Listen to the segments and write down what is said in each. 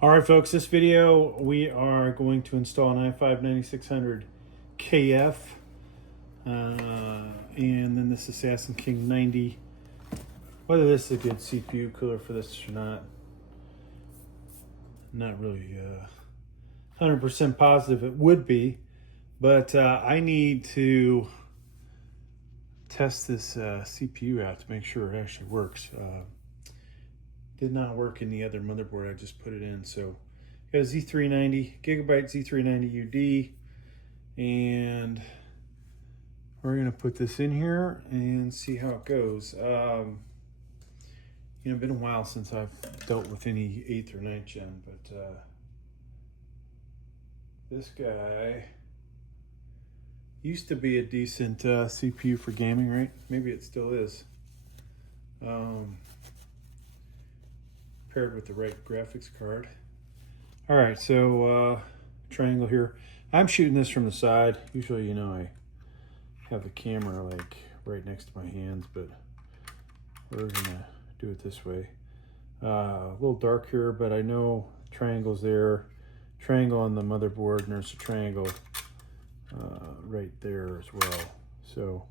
All right, folks, this video we are going to install an i5-9600kf and then this Assassin King 90. Whether this is a good CPU cooler for this or not really 100% positive it would be, but I need to test this CPU out to make sure it actually works. Did not work in the other motherboard I just put it in. So got a Z390, Gigabyte Z390 UD, and we're gonna put this in here and see how it goes. You know, it's been a while since I've dealt with any 8th or 9th gen, but this guy used to be a decent CPU for gaming, right? Maybe it still is. Paired with the right graphics card. All right, so triangle here. I'm shooting this from the side. Usually, you know, I have the camera like right next to my hands, but we're gonna do it this way. A little dark here, but I know triangle's there. Triangle on the motherboard, and there's a triangle right there as well. So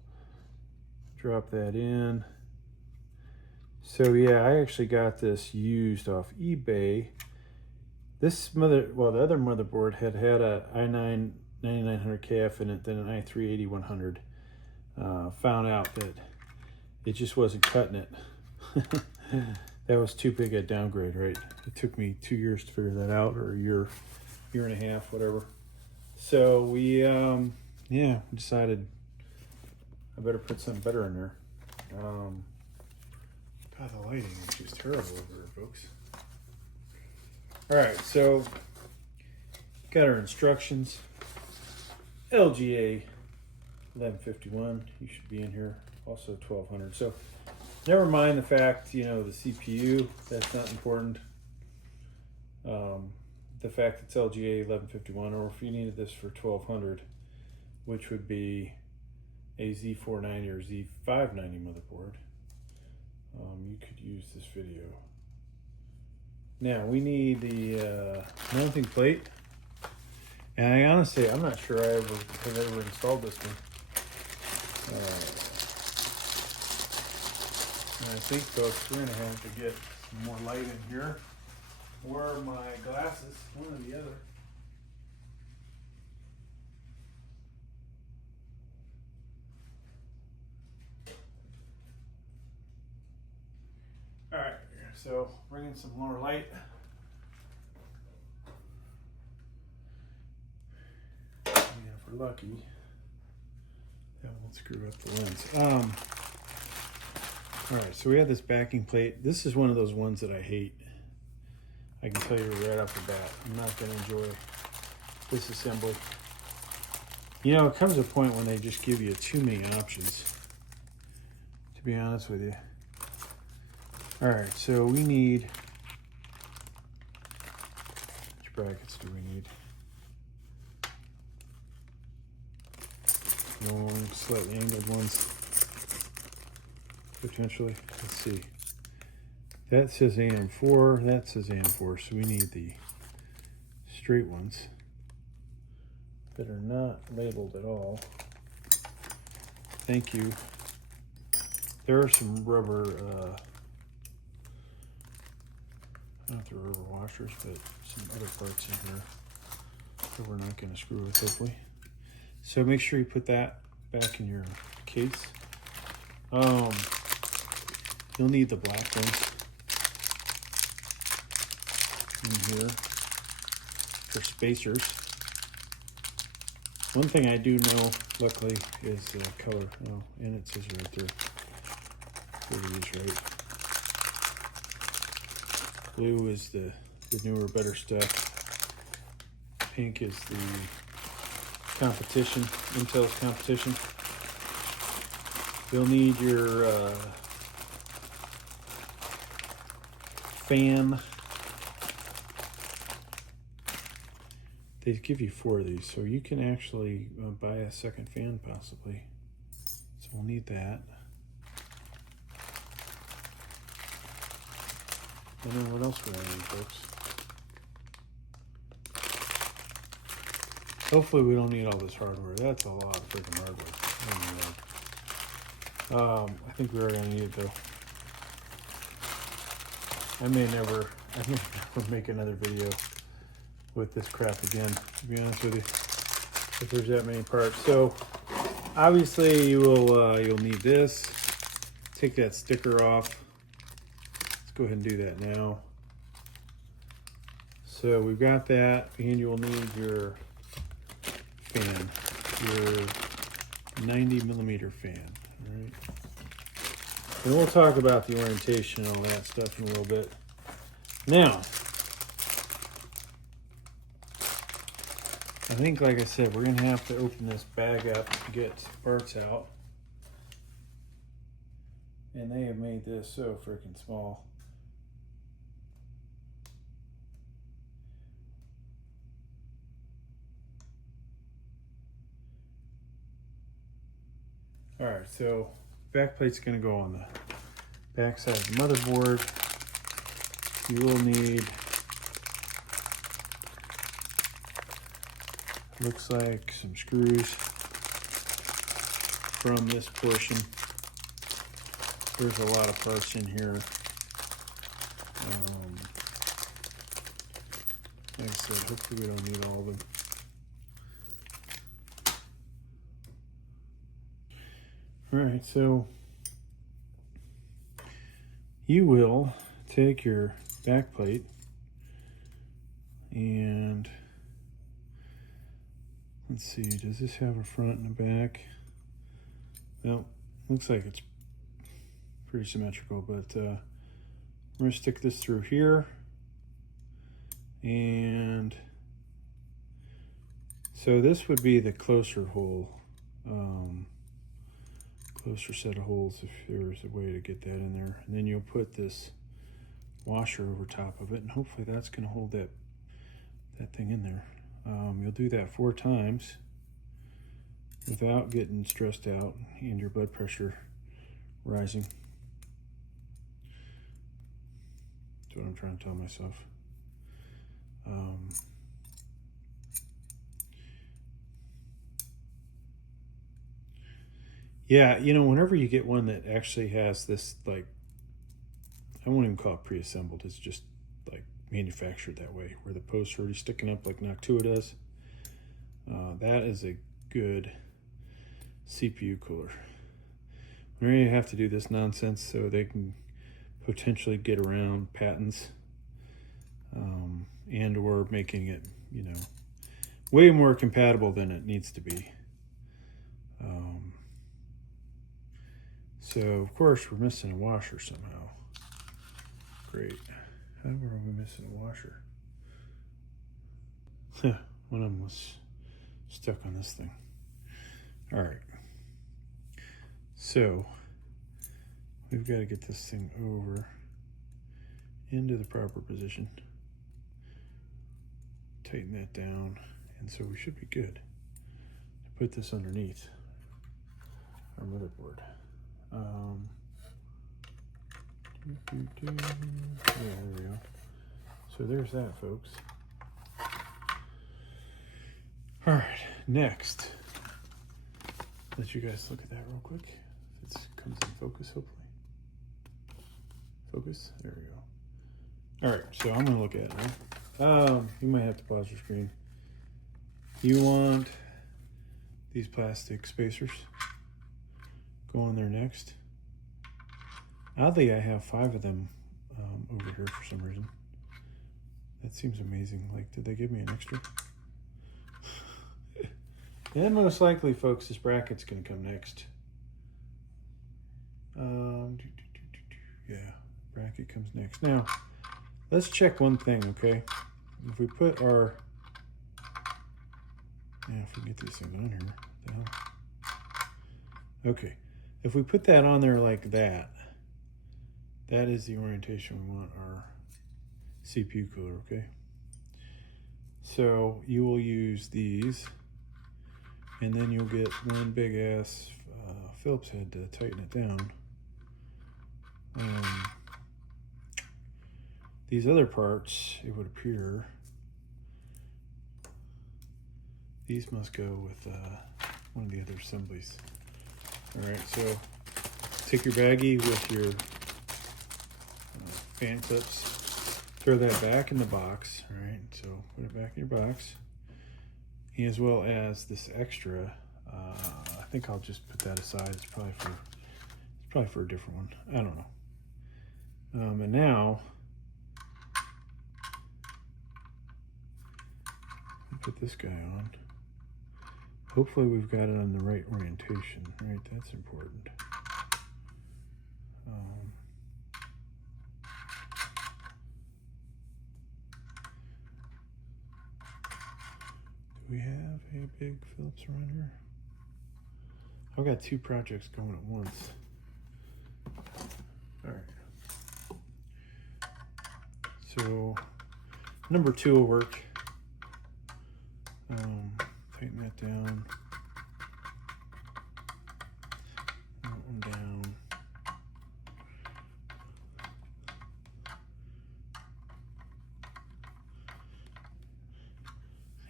drop that in. So yeah, I actually got this used off eBay. This the other motherboard had a i5-9600kf in it, then an i3-8100. Found out that it just wasn't cutting it. That was too big a downgrade, right? It took me 2 years to figure that out, or a year and a half, whatever. So we, yeah, decided I better put something better in there. God, the lighting is just terrible over here, folks. All right, so got our instructions. LGA 1151, you should be in here. Also 1200. So never mind the fact, you know, the CPU, that's not important. The fact it's LGA 1151, or if you needed this for 1200, which would be a Z490 or Z590 motherboard, you could use this video. Now we need the mounting plate, and I honestly, I'm not sure I have ever installed this one. And I think, folks, we're gonna have to get some more light in here, or my glasses, one or the other. All right, so bring in some lower light. And if we're lucky, that won't screw up the lens. All right, so we have this backing plate. This is one of those ones that I hate. I can tell you right off the bat, I'm not gonna enjoy this assembly. You know, it comes to a point when they just give you too many options, to be honest with you. All right, so we need, which brackets do we need? Long, slightly angled ones, potentially. Let's see. That says AM4, that says AM4, so we need the straight ones that are not labeled at all. Thank you. There are some rubber, not the rubber washers, but some other parts in here that we're not going to screw with, hopefully. So make sure you put that back in your case. You'll need the black ones in here for spacers. One thing I do know, luckily, is color. Oh, and it says right there. It is right. Blue is the newer, better stuff. Pink is the competition, Intel's competition. You'll need your fan. They give you 4 of these, so you can actually buy a second fan possibly. So we'll need that. And then what else would I need, folks? Hopefully we don't need all this hardware. That's a lot of freaking hardware. I think we are going to need it though. I may never make another video with this crap again, to be honest with you, if there's that many parts. So obviously you'll need this. Take that sticker off. Let's go ahead and do that now. So we've got that, and you'll need your fan, your 90mm fan. All right. And we'll talk about the orientation and all that stuff in a little bit. Now, I think, like I said, we're going to have to open this bag up to get parts out. And they have made this so freaking small. All right, so backplate's going to go on the back side of the motherboard. You will need, looks like, some screws from this portion. There's a lot of parts in here. Like I said, hopefully we don't need all of them. All right, so you will take your back plate and let's see, does this have a front and a back? Well, looks like it's pretty symmetrical, but we're going to stick this through here, and so this would be the closer hole, closer set of holes if there was a way to get that in there. And then you'll put this washer over top of it, and hopefully that's going to hold that thing in there. You'll do that 4 times without getting stressed out and your blood pressure rising. That's what I'm trying to tell myself. Yeah, you know, whenever you get one that actually has this, like, I won't even call it pre-assembled, it's just like manufactured that way, where the posts are already sticking up like Noctua does. That is a good CPU cooler. Whenever you have to do this nonsense so they can potentially get around patents, and or making it, you know, way more compatible than it needs to be. So of course we're missing a washer somehow. Great. How are we missing a washer? One of them was stuck on this thing. All right. So we've got to get this thing over into the proper position. Tighten that down, and so we should be good. Put this underneath our motherboard. Yeah, there we go. So there's that, folks. All right, next, let you guys look at that real quick. It comes in focus, hopefully. Focus, there we go. All right, so I'm gonna look at it now. You might have to pause your screen. You want these plastic spacers going there next. Oddly, I have 5 of them over here for some reason. That seems amazing. Like, did they give me an extra? And most likely, folks, this bracket's going to come next. Yeah, bracket comes next. Now, let's check one thing, okay? If we put our... Yeah, if we get these things on here. What the hell? Okay. If we put that on there like that, that is the orientation we want our CPU cooler, okay? So you will use these, and then you'll get one big ass Phillips head to tighten it down. These other parts, it would appear, These must go with one of the other assemblies. All right, so take your baggie with your fan clips, throw that back in the box. All right, so put it back in your box, as well as this extra. I think I'll just put that aside. It's probably for a different one. I don't know. And now put this guy on. Hopefully we've got it on the right orientation, right? That's important. Do we have a big Phillips around here? I've got two projects going at once. All right. So number 2 will work. Tighten that down. That one down.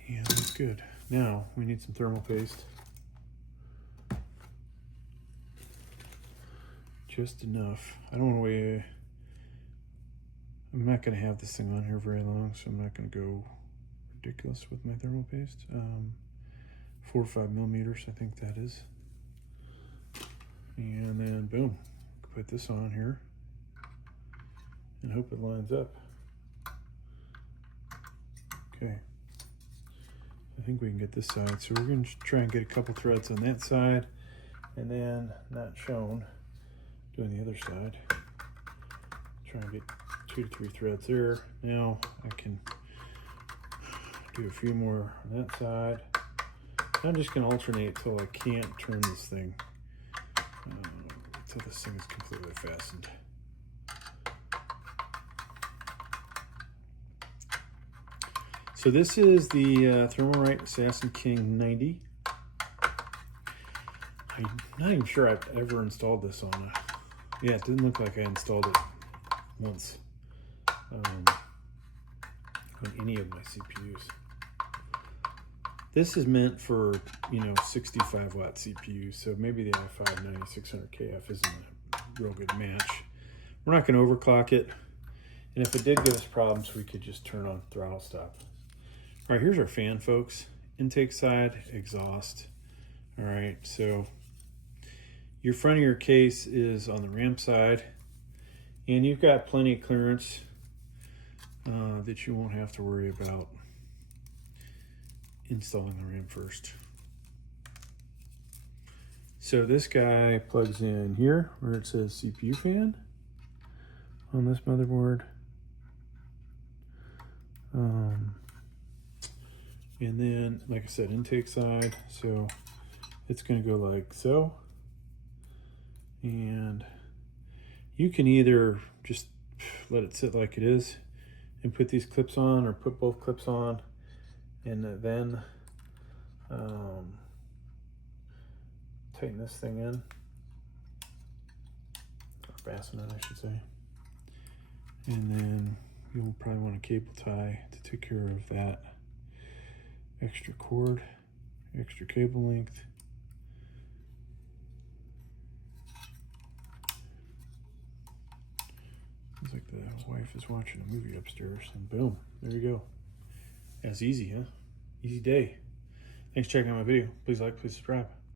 Yeah, that's good. Now we need some thermal paste. Just enough. I don't want to weigh. I'm not going to have this thing on here very long, so I'm not going to go ridiculous with my thermal paste. 4 or 5 millimeters, I think that is. And then boom, put this on here and hope it lines up. Okay, I think we can get this side. So we're going to try and get a couple threads on that side, and then not shown, doing the other side. Try and get 2 to 3 threads there. Now I can do a few more on that side. I'm just going to alternate till I can't turn this thing, until this thing is completely fastened. So this is the Thermalright Assassin King 90. I'm not even sure I've ever installed this on a, yeah, it didn't look like I installed it once on any of my CPUs. This is meant for, 65 watt CPUs, so maybe the I5-9600kf isn't a real good match. We're not going to overclock it, and if it did give us problems, we could just turn on throttle stop. All right, here's our fan, folks. Intake side, exhaust. All right, so your front of your case is on the RAM side, and you've got plenty of clearance that you won't have to worry about installing the RAM first. So this guy plugs in here where it says CPU fan on this motherboard. And then, like I said, intake side. So it's going to go like so. And you can either just let it sit like it is and put these clips on, or put both clips on, and then tighten this thing in, or fasten it, I should say. And then you'll probably want a cable tie to take care of that extra cord, extra cable length. It's like the wife is watching a movie upstairs, and boom, there you go. That's easy, huh? Easy day. Thanks for checking out my video. Please like, please subscribe.